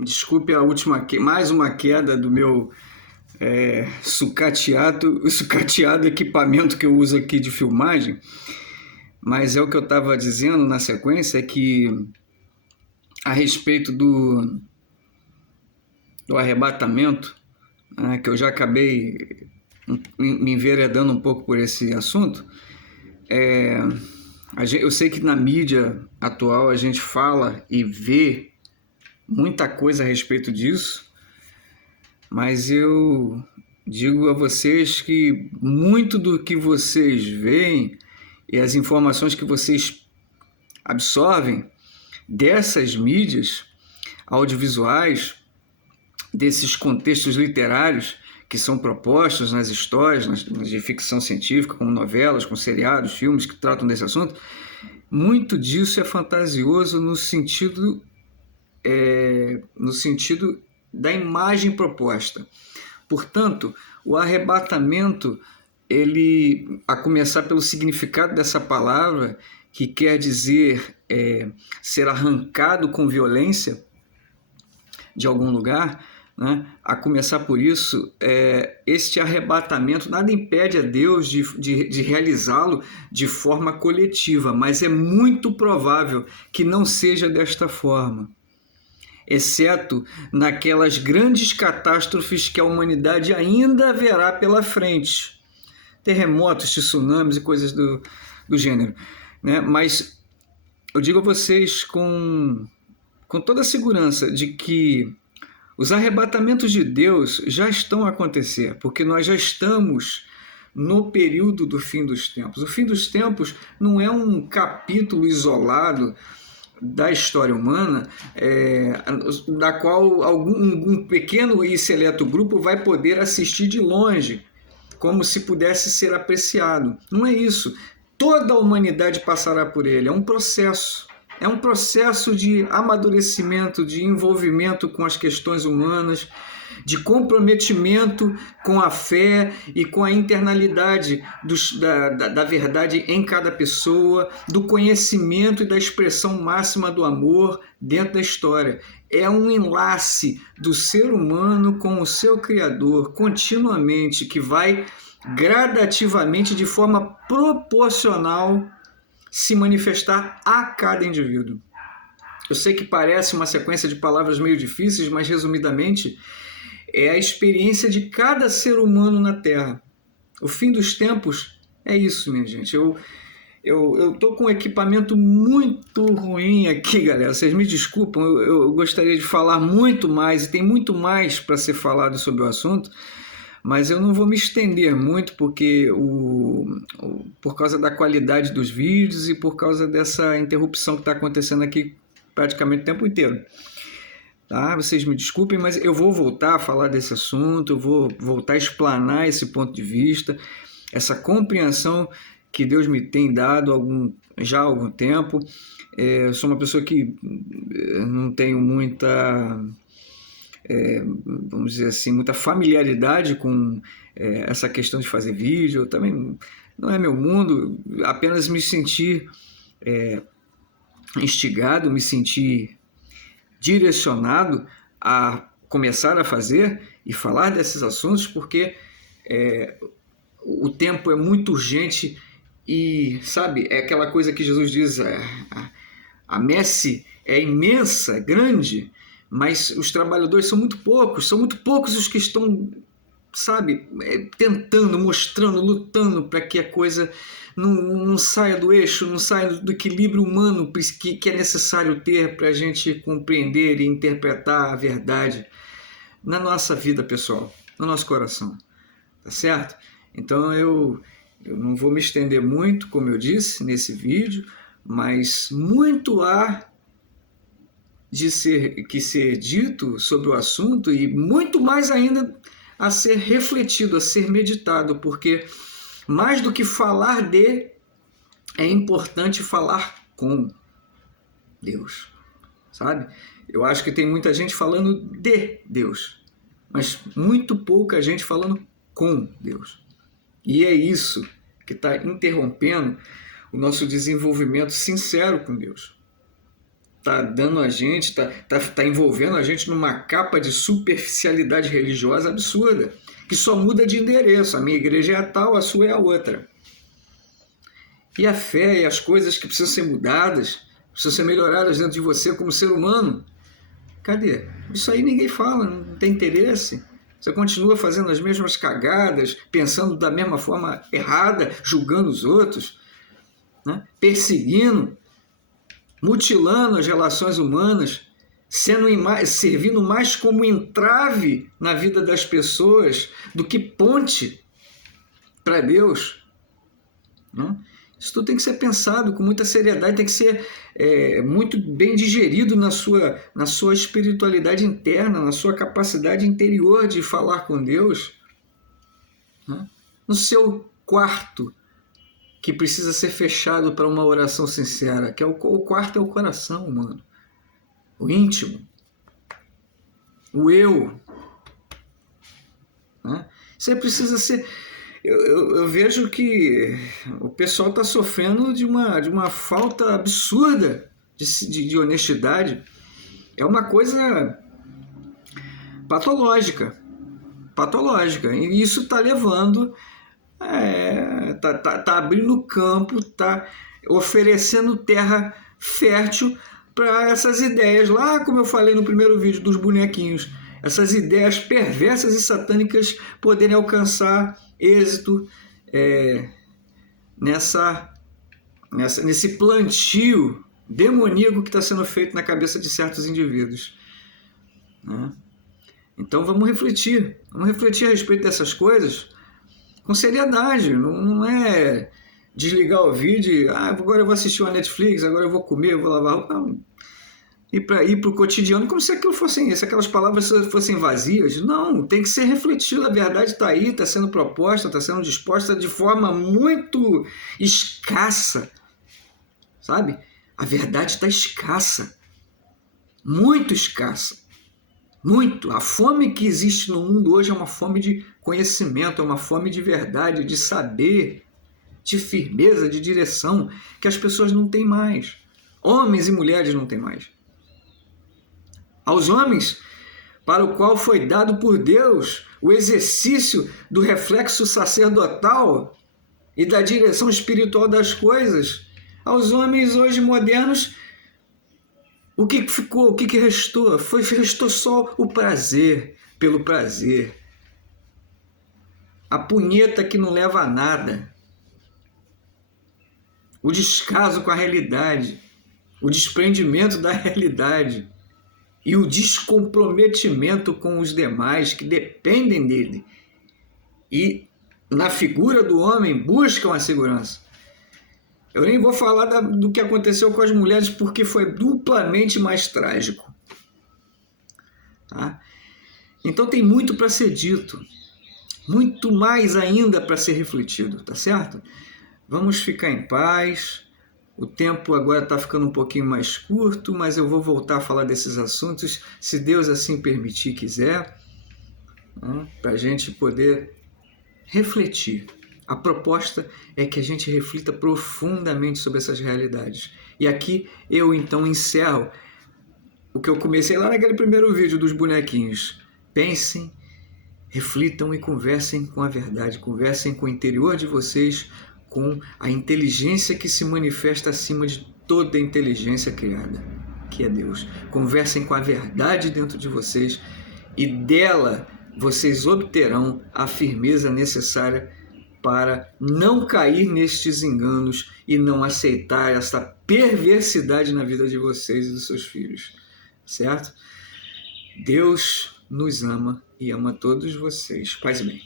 Desculpe a última, mais uma queda do meu sucateado equipamento que eu uso aqui de filmagem, mas é o que eu estava dizendo na sequência, é que a respeito do arrebatamento, né, que eu já acabei me enveredando um pouco por esse assunto, eu sei que na mídia atual a gente fala e vê muita coisa a respeito disso, mas eu digo a vocês que muito do que vocês veem e as informações que vocês absorvem dessas mídias audiovisuais, desses contextos literários que são propostos nas histórias, nas de ficção científica, como novelas, como seriados, filmes que tratam desse assunto, muito disso é fantasioso no sentido da imagem proposta. Portanto, o arrebatamento, a começar pelo significado dessa palavra, que quer dizer ser arrancado com violência de algum lugar, né? A começar por isso, este arrebatamento nada impede a Deus de realizá-lo de forma coletiva, mas é muito provável que não seja desta forma, exceto naquelas grandes catástrofes que a humanidade ainda verá pela frente, terremotos, tsunamis e coisas do gênero, né? Mas eu digo a vocês com toda a segurança de que os arrebatamentos de Deus já estão a acontecer, porque nós já estamos no período do fim dos tempos. O fim dos tempos não é um capítulo isolado da história humana, da qual um pequeno e seleto grupo vai poder assistir de longe, como se pudesse ser apreciado. Não é isso. Toda a humanidade passará por ele. É um processo. É um processo de amadurecimento, de envolvimento com as questões humanas, de comprometimento com a fé e com a internalidade da verdade em cada pessoa, do conhecimento e da expressão máxima do amor dentro da história. É um enlace do ser humano com o seu Criador continuamente, que vai gradativamente, de forma proporcional, se manifestar a cada indivíduo. Eu sei que parece uma sequência de palavras meio difíceis, mas resumidamente é a experiência de cada ser humano na Terra. O fim dos tempos é isso, minha gente. Eu estou com um equipamento muito ruim aqui, galera. Vocês me desculpam, eu gostaria de falar muito mais, e tem muito mais para ser falado sobre o assunto, mas eu não vou me estender muito porque por causa da qualidade dos vídeos e por causa dessa interrupção que está acontecendo aqui praticamente o tempo inteiro. Tá? Vocês me desculpem, mas eu vou voltar a falar desse assunto, eu vou voltar a explanar esse ponto de vista, essa compreensão que Deus me tem dado já há algum tempo. Eu sou uma pessoa que não tenho muita... vamos dizer assim, muita familiaridade com essa questão de fazer vídeo. Eu também não é meu mundo, apenas me sentir instigado, me sentir direcionado a começar a fazer e falar desses assuntos, porque o tempo é muito urgente e, sabe, é aquela coisa que Jesus diz, a messe é imensa, grande, mas os trabalhadores são muito poucos os que estão, sabe, tentando, mostrando, lutando para que a coisa não saia do eixo, não saia do equilíbrio humano que é necessário ter para a gente compreender e interpretar a verdade na nossa vida pessoal, no nosso coração, tá certo? Então eu não vou me estender muito, como eu disse nesse vídeo, mas muito há que ser dito sobre o assunto e muito mais ainda a ser refletido, a ser meditado, porque mais do que falar é importante falar com Deus, sabe? Eu acho que tem muita gente falando de Deus, mas muito pouca gente falando com Deus. E é isso que está interrompendo o nosso desenvolvimento sincero com Deus. tá dando a gente, tá envolvendo a gente numa capa de superficialidade religiosa absurda, que só muda de endereço. A minha igreja é a tal, a sua é a outra. E a fé e as coisas que precisam ser mudadas, precisam ser melhoradas dentro de você como ser humano, cadê? Isso aí ninguém fala, não tem interesse. Você continua fazendo as mesmas cagadas, pensando da mesma forma errada, julgando os outros, né? Perseguindo, mutilando as relações humanas, servindo mais como entrave na vida das pessoas do que ponte para Deus, né? Isso tudo tem que ser pensado com muita seriedade, tem que ser muito bem digerido na sua espiritualidade interna, na sua capacidade interior de falar com Deus, né? No seu quarto, que precisa ser fechado para uma oração sincera, que o quarto é o coração humano, o íntimo, o eu, né? Isso aí precisa ser... Eu vejo que o pessoal está sofrendo de uma falta absurda de honestidade. É uma coisa patológica. E isso está levando, tá abrindo campo, está oferecendo terra fértil para essas ideias. Lá, como eu falei no primeiro vídeo dos bonequinhos, essas ideias perversas e satânicas poderem alcançar êxito nesse plantio demoníaco que está sendo feito na cabeça de certos indivíduos, né? Então vamos refletir a respeito dessas coisas com seriedade. Não é desligar o vídeo e agora eu vou assistir uma Netflix, agora eu vou comer, eu vou lavar roupa. Não. Ir para o cotidiano como se aquelas palavras fossem vazias. Não, tem que ser refletido. A verdade está aí, está sendo proposta, está sendo disposta de forma muito escassa, sabe? A verdade está escassa, muito escassa, muito. A fome que existe no mundo hoje é uma fome de conhecimento, é uma fome de verdade, de saber, de firmeza, de direção, que as pessoas não têm mais. Homens e mulheres não têm mais. Aos homens, para o qual foi dado por Deus o exercício do reflexo sacerdotal e da direção espiritual das coisas, aos homens hoje modernos, o que ficou, o que restou? Restou só o prazer pelo prazer. A punheta que não leva a nada. O descaso com a realidade. O desprendimento da realidade. E o descomprometimento com os demais que dependem dele. E na figura do homem buscam a segurança. Eu nem vou falar do que aconteceu com as mulheres, porque foi duplamente mais trágico. Tá? Então tem muito para ser dito. Muito mais ainda para ser refletido, tá certo? Vamos ficar em paz. O tempo agora está ficando um pouquinho mais curto, mas eu vou voltar a falar desses assuntos, se Deus assim permitir, quiser, né, para a gente poder refletir. A proposta é que a gente reflita profundamente sobre essas realidades. E aqui eu então encerro o que eu comecei lá naquele primeiro vídeo dos bonequinhos. Pensem, reflitam e conversem com a verdade, conversem com o interior de vocês, com a inteligência que se manifesta acima de toda a inteligência criada, que é Deus. Conversem com a verdade dentro de vocês e dela vocês obterão a firmeza necessária para não cair nestes enganos e não aceitar essa perversidade na vida de vocês e dos seus filhos, certo? Deus nos ama e ama todos vocês. Paz e bem.